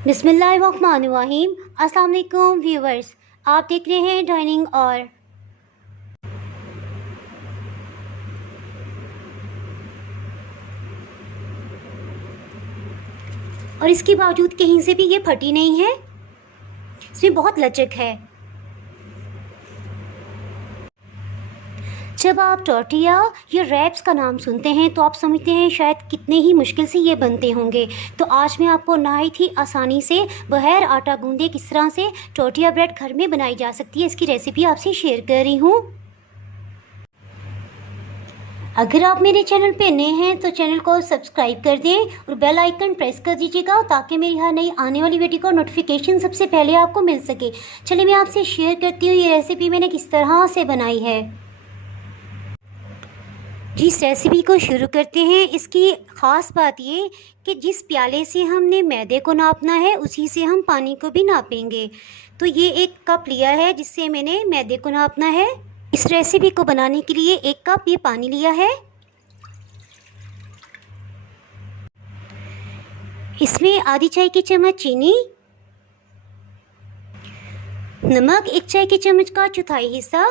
बिस्मिल्लाहिर्रहमानिर्रहीम। अस्सलाम वालेकुम व्यूवर्स, आप देख रहे हैं डाइनिंग और इसके बावजूद कहीं से भी ये फटी नहीं है। इसमें बहुत लचक है। जब आप टॉर्टिया या रैप्स का नाम सुनते हैं तो आप समझते हैं शायद कितने ही मुश्किल से ये बनते होंगे। तो आज मैं आपको नहायत ही आसानी से बगैर आटा गूंदे किस तरह से टॉर्टिया ब्रेड घर में बनाई जा सकती है, इसकी रेसिपी आपसे शेयर कर रही हूँ। अगर आप मेरे चैनल पे नए हैं तो चैनल को सब्सक्राइब कर दें और बेल आइकन प्रेस कर दीजिएगा ताकि मेरी हर नई आने वाली वीडियो का नोटिफिकेशन सबसे पहले आपको मिल सके। चलिए मैं आपसे शेयर करती हूँ ये रेसिपी मैंने किस तरह से बनाई है। जिस रेसिपी को शुरू करते हैं, इसकी ख़ास बात ये कि जिस प्याले से हमने मैदे को नापना है उसी से हम पानी को भी नापेंगे। तो ये 1 कप लिया है जिससे मैंने मैदे को नापना है। इस रेसिपी को बनाने के लिए 1 कप ये पानी लिया है। इसमें आधी चाय की चम्मच चीनी, नमक 1 चाय की चम्मच का चौथाई हिस्सा,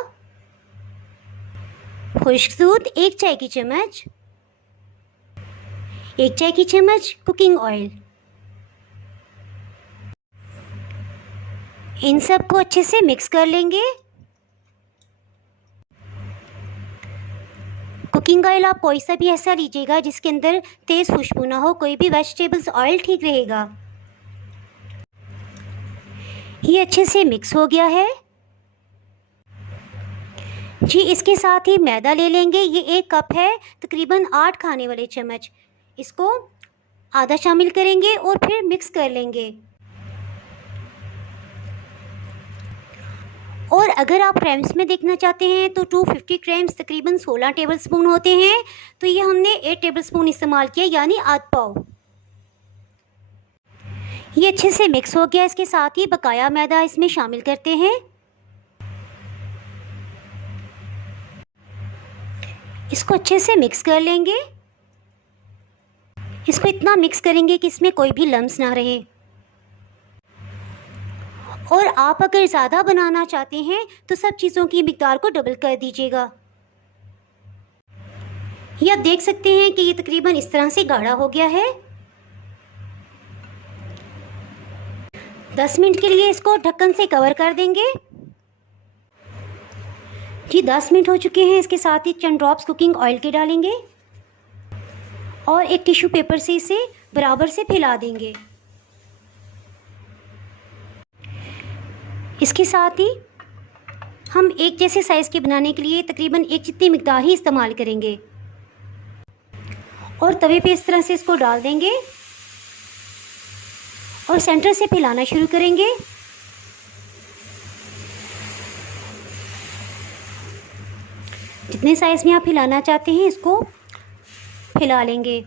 खुश्क दूध 1 चाय की चम्मच, 1 चाय की चम्मच कुकिंग ऑयल। इन सब को अच्छे से मिक्स कर लेंगे। कुकिंग ऑयल आप कोई सा भी ऐसा लीजिएगा जिसके अंदर तेज़ खुशबू ना हो, कोई भी वेजिटेबल्स ऑयल ठीक रहेगा। ये अच्छे से मिक्स हो गया है जी। इसके साथ ही मैदा ले लेंगे। ये 1 कप है, तकरीबन 8 खाने वाले चम्मच। इसको आधा शामिल करेंगे और फिर मिक्स कर लेंगे। और अगर आप ग्राम्स में देखना चाहते हैं तो 250 ग्राम्स तकरीबन 16 टेबलस्पून होते हैं। तो ये हमने 8 टेबलस्पून इस्तेमाल किया, यानी आध पाव। ये अच्छे से मिक्स हो गया। इसके साथ ही बकाया मैदा इसमें शामिल करते हैं। इसको अच्छे से मिक्स कर लेंगे। इसको इतना मिक्स करेंगे कि इसमें कोई भी लम्स ना रहे। और आप अगर ज़्यादा बनाना चाहते हैं तो सब चीज़ों की मिक़दार को डबल कर दीजिएगा। ये आप देख सकते हैं कि ये तकरीबन इस तरह से गाढ़ा हो गया है। 10 मिनट के लिए इसको ढक्कन से कवर कर देंगे जी। 10 मिनट हो चुके हैं। इसके साथ ही चंद ड्रॉप्स कुकिंग ऑयल के डालेंगे और एक टिश्यू पेपर से इसे बराबर से फैला देंगे। इसके साथ ही हम एक जैसे साइज़ के बनाने के लिए तकरीबन 1 जितनी मिकदार ही इस्तेमाल करेंगे और तवे पे इस तरह से इसको डाल देंगे और सेंटर से फैलाना शुरू करेंगे। जितने साइज़ में आप फैलाना चाहते हैं इसको फैला लेंगे।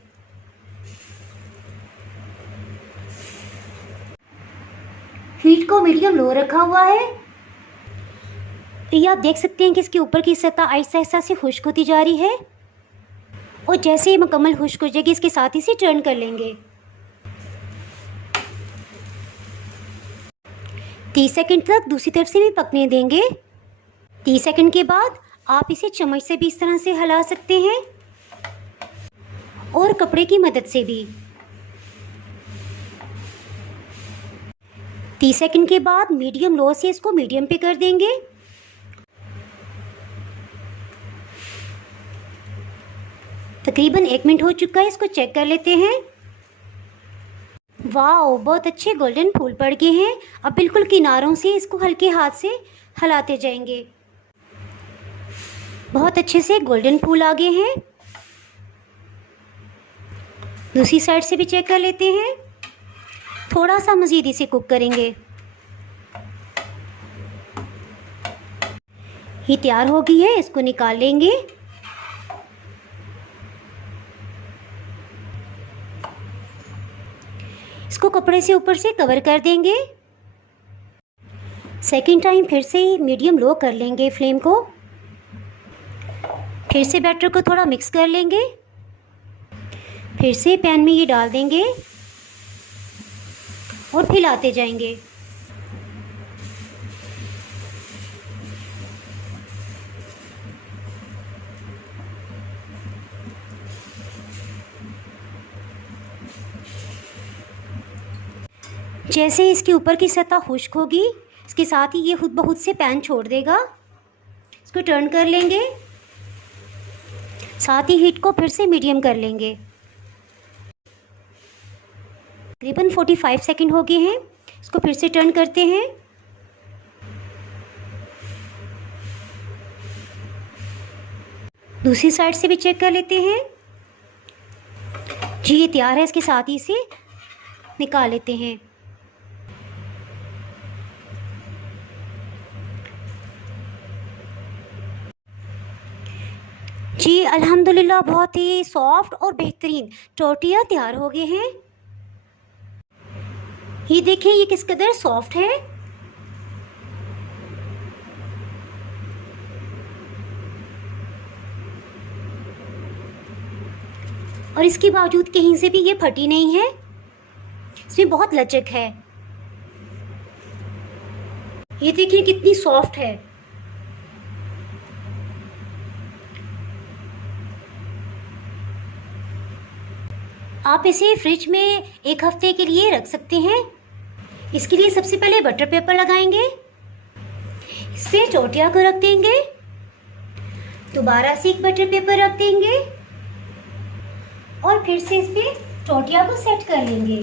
हीट को मीडियम लो रखा हुआ है। ये आप देख सकते हैं कि इसके ऊपर की सतह आहिस्ता आहिस्ता से खुश्क होती जा रही है और जैसे ही मुकम्मल खुश्क हो जाएगी इसके साथ ही से टर्न कर लेंगे। 30 सेकंड तक दूसरी तरफ से भी पकने देंगे। 30 सेकंड के बाद आप इसे चम्मच से भी इस तरह से हिला सकते हैं और कपड़े की मदद से भी। 30 सेकंड के बाद मीडियम लो से इसको मीडियम पे कर देंगे। तकरीबन 1 मिनट हो चुका है। इसको चेक कर लेते हैं। वाह, बहुत अच्छे गोल्डन फूल पड़ गए हैं। अब बिल्कुल किनारों से इसको हल्के हाथ से हिलाते जाएंगे। बहुत अच्छे से गोल्डन फूल आ गए हैं। दूसरी साइड से भी चेक कर लेते हैं। थोड़ा सा मज़ीद इसे कुक करेंगे। ये तैयार हो गई है। इसको निकाल लेंगे। इसको कपड़े से ऊपर से कवर कर देंगे। सेकंड टाइम फिर से मीडियम लो कर लेंगे फ्लेम को। फिर से बैटर को थोड़ा मिक्स कर लेंगे। फिर से पैन में ये डाल देंगे और फैलाते जाएंगे। जैसे इसके ऊपर की सतह खुश्क होगी, इसके साथ ही ये खुद ब खुद से पैन छोड़ देगा। इसको टर्न कर लेंगे, साथ ही हीट को फिर से मीडियम कर लेंगे। तकरीबन 45 सेकंड हो गए हैं। इसको फिर से टर्न करते हैं। दूसरी साइड से भी चेक कर लेते हैं। जी ये तैयार है। इसके साथ ही इसे निकाल लेते हैं। जी अल्हम्दुलिल्लाह बहुत ही सॉफ्ट और बेहतरीन टोटियाँ तैयार हो गए हैं। ये देखिए ये किस कदर सॉफ्ट है। और इसके बावजूद कहीं से भी ये फटी नहीं है। इसमें बहुत लचक है। ये देखिए कितनी सॉफ्ट है। आप इसे फ्रिज में 1 हफ्ते के लिए रख सकते हैं। इसके लिए सबसे पहले बटर पेपर लगाएंगे, इस पर टोटिया को रख देंगे, दोबारा से एक बटर पेपर रख देंगे और फिर से इस पर टोटिया को सेट कर लेंगे।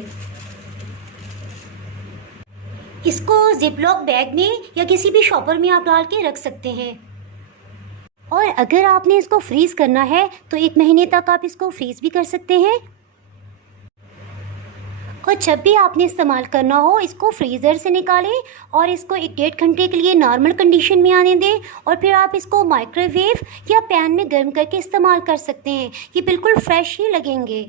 इसको जिपलॉक बैग में या किसी भी शॉपर में आप डाल के रख सकते हैं। और अगर आपने इसको फ्रीज़ करना है तो 1 महीने तक आप इसको फ्रीज़ भी कर सकते हैं। और जब भी आपने इस्तेमाल करना हो इसको फ्रीज़र से निकालें और इसको 1-1.5 घंटे के लिए नॉर्मल कंडीशन में आने दें और फिर आप इसको माइक्रोवेव या पैन में गर्म करके इस्तेमाल कर सकते हैं। ये बिल्कुल फ्रेश ही लगेंगे।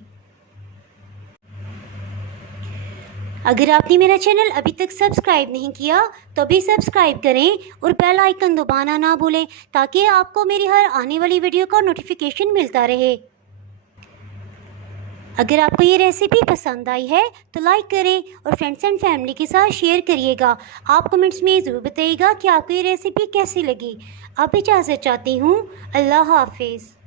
अगर आपने मेरा चैनल अभी तक सब्सक्राइब नहीं किया तो अभी सब्सक्राइब करें और बेल आइकन दबाना ना भूलें ताकि आपको मेरी हर आने वाली वीडियो का नोटिफिकेशन मिलता रहे। अगर आपको ये रेसिपी पसंद आई है तो लाइक करें और फ्रेंड्स एंड फैमिली के साथ शेयर करिएगा। आप कमेंट्स में ज़रूर बताइएगा कि आपको ये रेसिपी कैसी लगी। अब इजाज़त चाहती हूँ। अल्लाह हाफिज़।